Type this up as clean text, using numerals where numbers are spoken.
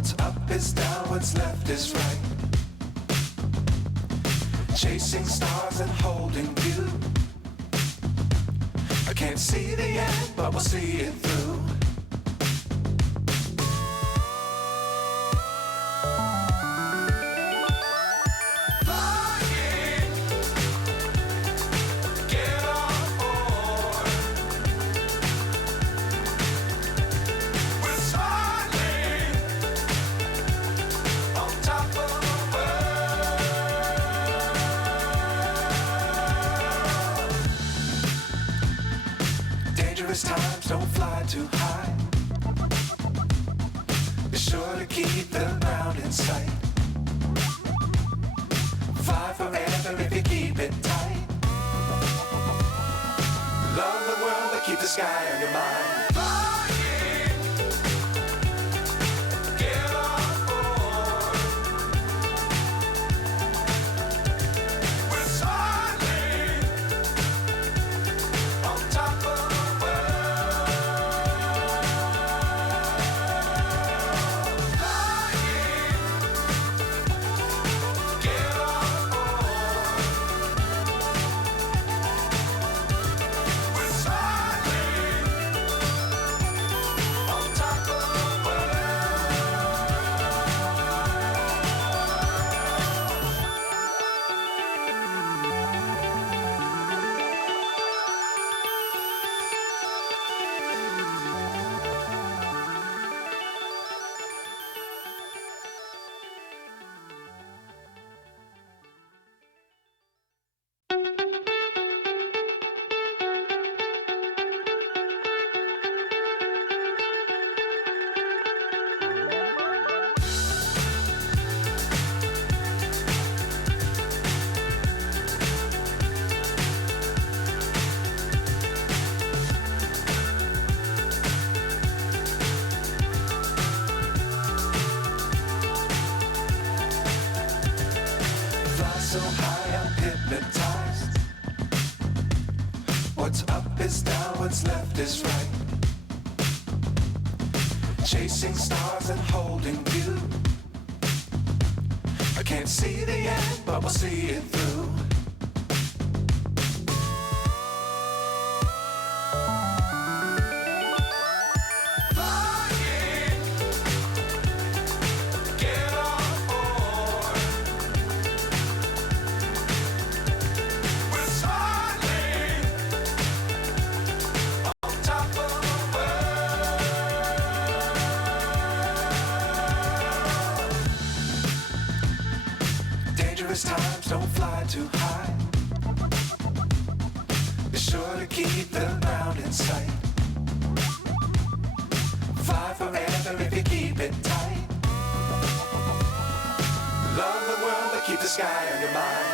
What's up is down, what's left is right. Chasing stars and holding you. I can't see the end, but we'll see it through. Times don't fly too high. Be sure to keep the ground in sight. Fly forever if you keep it tight. Love the world but keep the sky on your mind. So high I'm hypnotized. What's up is down, what's left is right. Chasing stars and holding you. I can't see the end, but we'll see it through. Times don't fly too high. Be sure to keep the ground in sight. Fly forever if you keep it tight. Love the world but keep the sky on your mind.